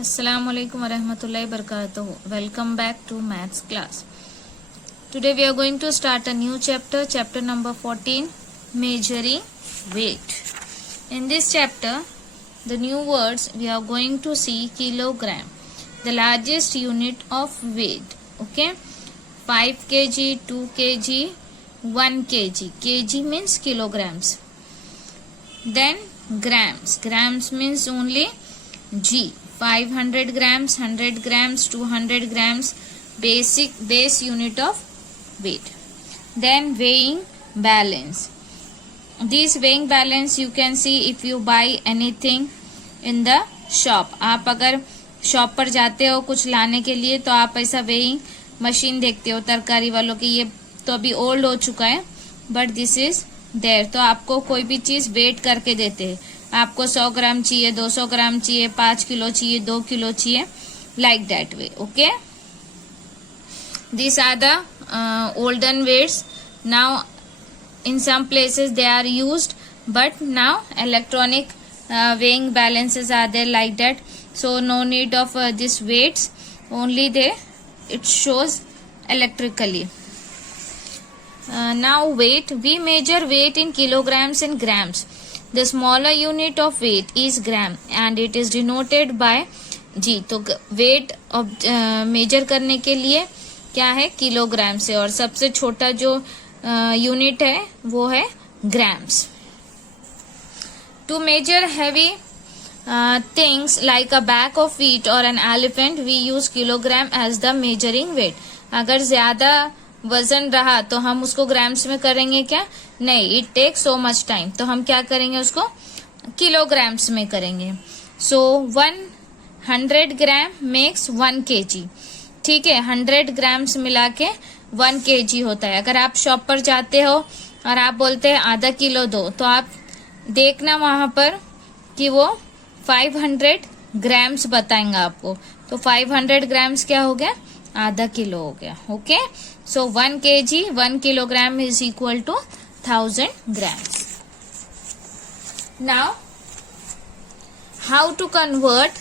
Assalamualaikum warahmatullahi wabarakatuh. Welcome back to maths class. Today we are going to start a new chapter, chapter number 14, measuring weight. In this chapter, the new words we are going to see kilogram, the largest unit of weight. Okay, 5 kg, 2 kg, 1 kg. Kg means kilograms. Then grams. Grams means only G. 500 grams, 100 grams, 200 grams, base unit of weight. Then weighing balance. This weighing balance you can see if you buy anything in the shop. आप अगर shop पर जाते हो कुछ लाने के लिए तो आप ऐसा वेइंग मशीन देखते हो तरकारी वालों की. ये तो अभी ओल्ड हो चुका है बट दिस इज देयर. तो आपको कोई भी चीज वेट करके देते हैं. आपको 100 ग्राम चाहिए, 200 ग्राम चाहिए, 5 किलो चाहिए, 2 किलो चाहिए, like that way. Okay, these are the olden weights. Now in some places they are used, but now electronic weighing balances are there like that, so no need of this weights, only it shows electrically. Now weight, we measure weight in kilograms and grams. The smaller unit of weight is gram and it is denoted by G. तो weight measure करने के लिए क्या है, kilogram से, और सबसे छोटा जो यूनिट है वो है grams. To measure heavy things like a bag of wheat or an elephant, we use kilogram as the measuring weight. अगर ज्यादा वजन रहा तो हम उसको ग्राम्स में करेंगे क्या? नहीं, it take so much time, तो हम क्या करेंगे, उसको किलोग्राम्स में करेंगे. So 100 gram makes 1 kg. ठीक है, 100 ग्राम्स मिला के 1 kg होता है. अगर आप शॉप पर जाते हो और आप बोलते हैं आधा किलो दो, तो आप देखना वहां पर कि वो 500 ग्राम्स बताएंगा आपको. तो 500 ग्राम्स क्या हो गया, आधा किलो हो गया. Okay, so 1 kg 1 kilogram is equal to 1000 grams. Now how to convert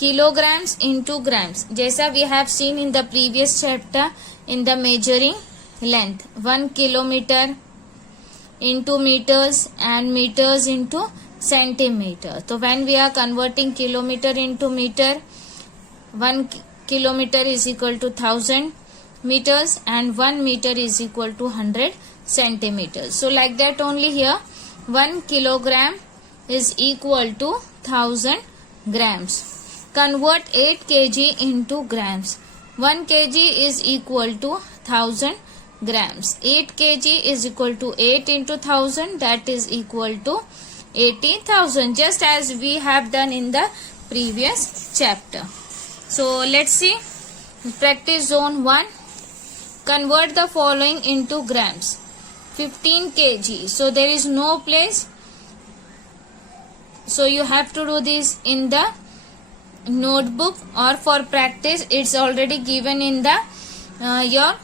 kilograms into grams? जैसा we have seen in the previous chapter in the measuring length, 1 kilometer into meters and meters into centimeter. So when we are converting kilometer into meter, 1 kilometer is equal to 1000 meters and 1 meter is equal to 100 centimeters. So like that only here 1 kilogram is equal to 1000 grams. Convert 8 kg into grams. 1 kg is equal to 1000 grams. 8 kg is equal to 8 into 1000, that is equal to 80,000, just as we have done in the previous chapter. So let's see practice zone 1. Convert the following into grams. 15 kg, so there is no place, so you have to do this in the notebook, or for practice it's already given in the your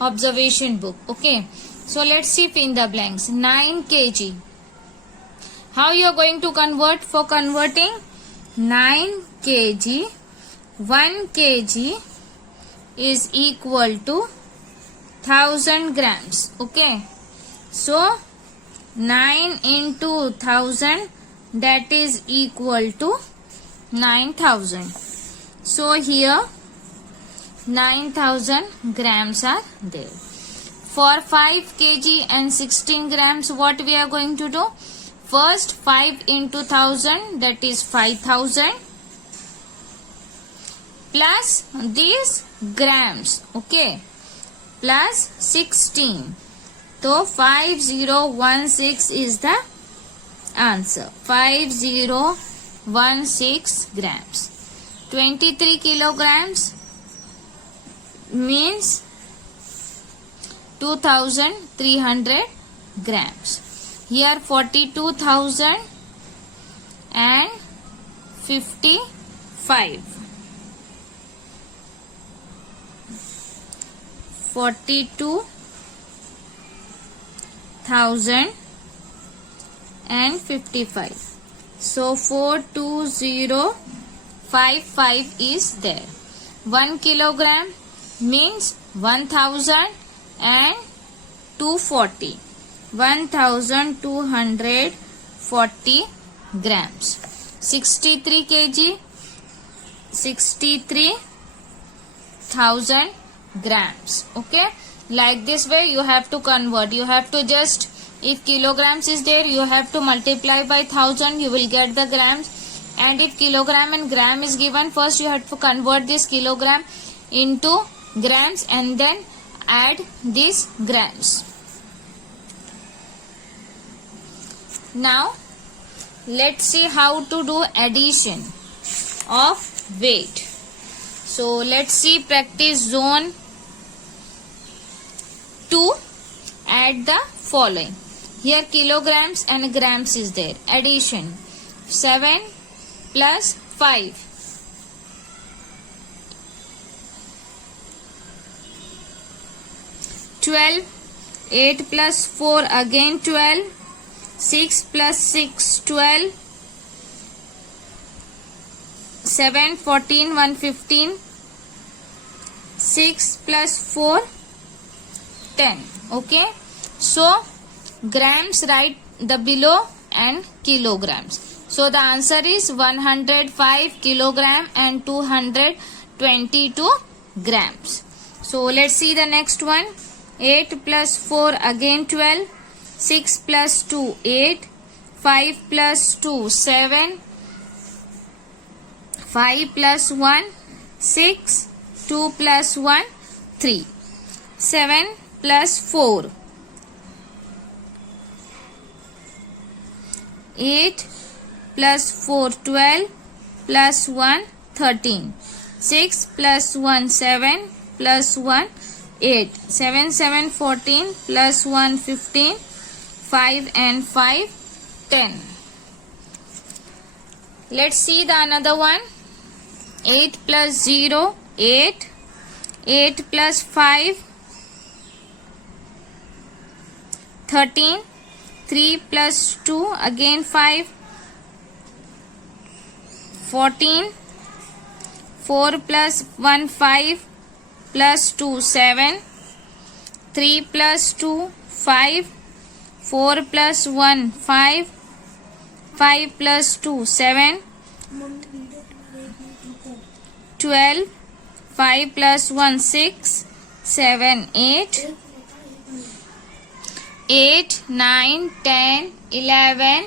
observation book. Okay, so let's see in the blanks. 9 kg, how you are going to convert? For converting 9 kg, 1 kg is equal to 1000 grams. Okay, so 9 into 1000, that is equal to 9000. So here 9000 grams are there. For 5 kg and 16 grams, what we are going to do? First 5 into 1000, that is 5000, plus these grams. Okay, plus 16. So 5016 is the answer. 5016 grams. 23 kilograms means 2300 grams. Here 42,000 and 55. 42,000 and 55. So 4205 5 is there. 1 kilogram means 1240. 1240 grams. 63 kg, 63,000 grams. Okay, like this way you have to convert. You have to just, if kilograms is there, you have to multiply by 1000, you will get the grams. And if kilogram and gram is given, first you have to convert this kilogram into grams and then add these grams. Now let's see how to do addition of weight. So let's see practice zone 2. Add the following. Here kilograms and grams is there. Addition. 7 plus 5. 12. 8 plus 4 again 12. 6 plus 6 12. 7 14 115. 6 plus 4 10. Okay, so grams write the below and kilograms. So the answer is 105 kilogram and 222 grams. So let's see the next one. 8 plus 4 again 12. 6 plus 2 8. 5 plus 2 7. 5 plus 1 6. 2 plus 1 3. 7 plus 4 8 plus 4 12 plus 1 13. 6 plus 1 7 plus 1 8. 7 7 14 plus 1 15. 5 and 5 10. Let's see the another one. 8 plus 0 8. 8 plus 5 13. 3 plus 2 again 5. 14. 4 plus 1 5 plus 2 7. 3 plus 2 5. 4 plus 1 5. 5 plus 2 7. 12. 5 plus 1 6. 7 8. 8 9 10 11.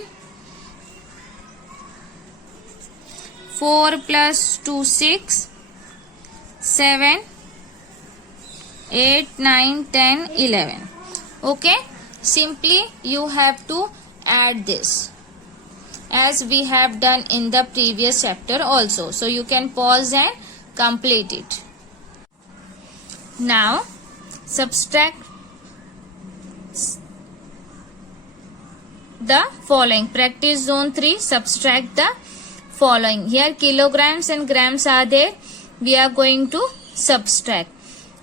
4 plus 2 6. 7 8 9 10 11. Okay, simply you have to add this as we have done in the previous chapter also. So you can pause and complete it. Now subtract the following. Practice zone 3. Subtract the following. Here kilograms and grams are there. We are going to subtract.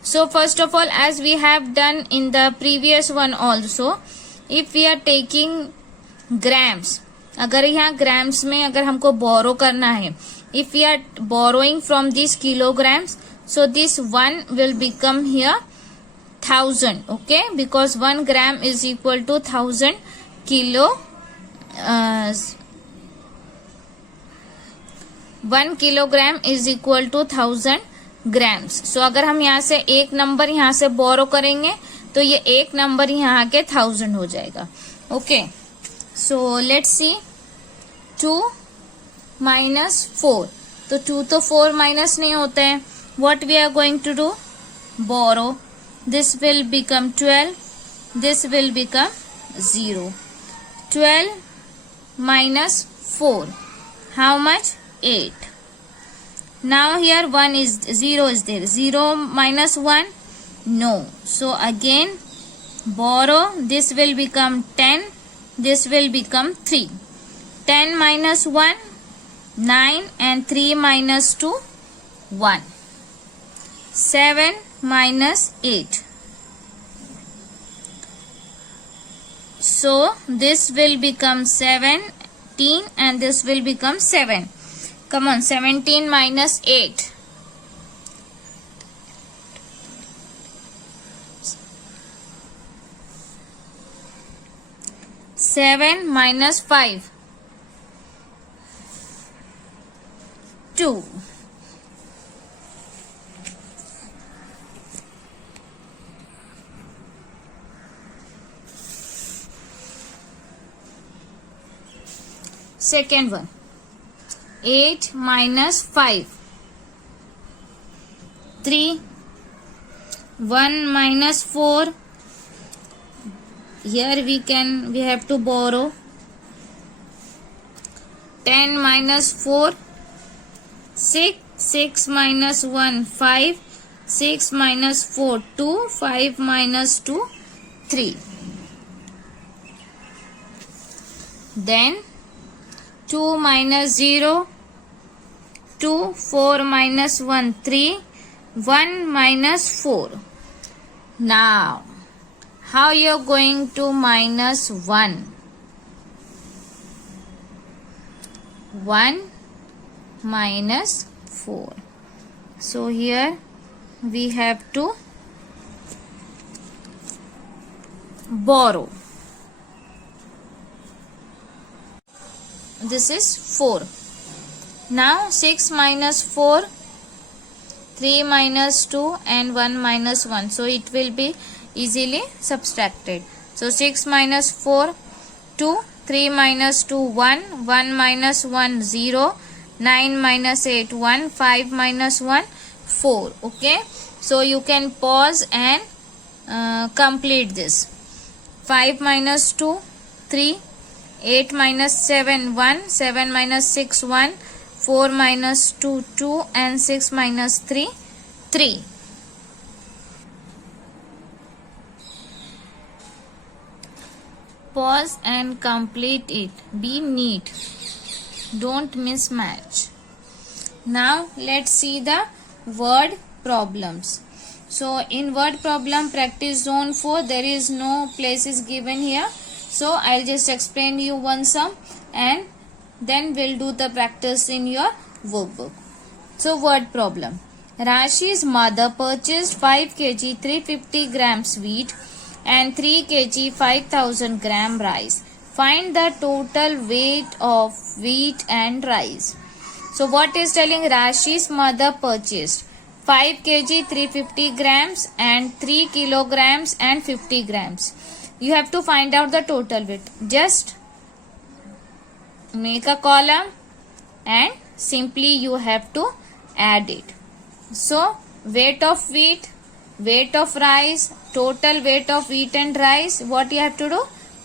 So first of all, as we have done in the previous one also, if we are taking grams, अगर यहाँ grams में अगर हमको borrow करना है, if we are borrowing from these kilograms, so this 1 will become here 1000. Okay, because 1 gram is equal to 1000 kilo. 1 kilogram is equal to 1000 grams. So अगर हम यहाँ से एक नंबर यहाँ से बोरो करेंगे तो ये एक नंबर यहाँ के 1000 हो जाएगा. Okay, so let's see. 2 minus 4. तो 2 तो 4 माइनस नहीं होते हैं. What we are going to do? Borrow. This will become 12. This will become 0. 12 minus 4. How much? 8. Now here 1 is 0 is there. 0 minus 1? No. So again borrow. This will become 10. This will become 3. 10 minus 1? 9 and 3 minus 2? 1. 7 minus 8. So this will become 17 and this will become 7. Come on, 17 minus 8. 7 minus 5. 2. Second one. 8 minus 5. 3. 1 minus 4. Here we have to borrow. 10 minus 4. 6. 6 minus 1. 5. 6 minus 4. 2. 5 minus 2. 3. Then 2 minus 0. 2. 4 minus 1. 3. 1 minus 4. Now, how you are going to minus 1? 1 minus 4. So here we have to borrow. This is 4. Now 6 minus 4, 3 minus 2 and 1 minus 1. So it will be easily subtracted. So 6 minus 4, 2, 3 minus 2, 1, 1 minus 1, 0, 9 minus 8, 1, 5 minus 1, 4. Okay. So you can pause and complete this. 5 minus 2, 3, 8 minus 7, 1, 7 minus 6, 1, 4 minus 2, 2 and 6 minus 3, 3. Pause and complete it. Be neat. Don't mismatch. Now let's see the word problems. So in word problem practice zone 4 there is no places given here. So I'll just explain you one sum and then we'll do the practice in your workbook. So word problem. Rashi's mother purchased 5 kg 350 grams wheat and 3 kg 5000 gram rice. Find the total weight of wheat and rice. So what is telling? Rashi's mother purchased 5 kg 350 grams and 3 kilograms and 50 grams. You have to find out the total weight. Just make a column and simply you have to add it. So weight of wheat, weight of rice, total weight of wheat and rice, what you have to do?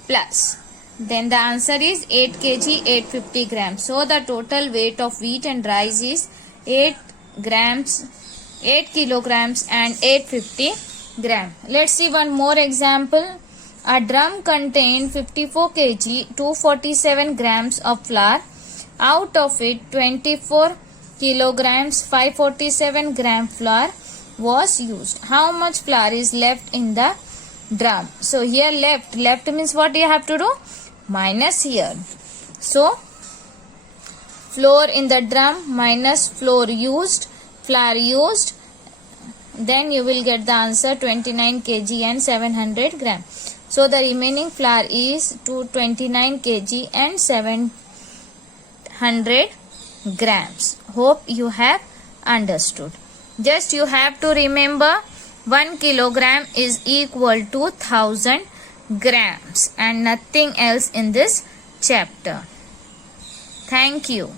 Plus. Then the answer is 8 kg 850 grams. So the total weight of wheat and rice is 8 kilograms and 850 gram. Let's see one more example. A drum contained 54 kg 247 grams of flour. Out of it 24 kilograms 547 gram flour was used. How much flour is left in the drum? So here left means what you have to do? Minus here. So flour in the drum minus flour used, flour used, then you will get the answer 29 kg and 700 gram. So the remaining flour is 229 kg and 700 grams. Hope you have understood. Just you have to remember 1 kilogram is equal to 1000 grams and nothing else in this chapter. Thank you.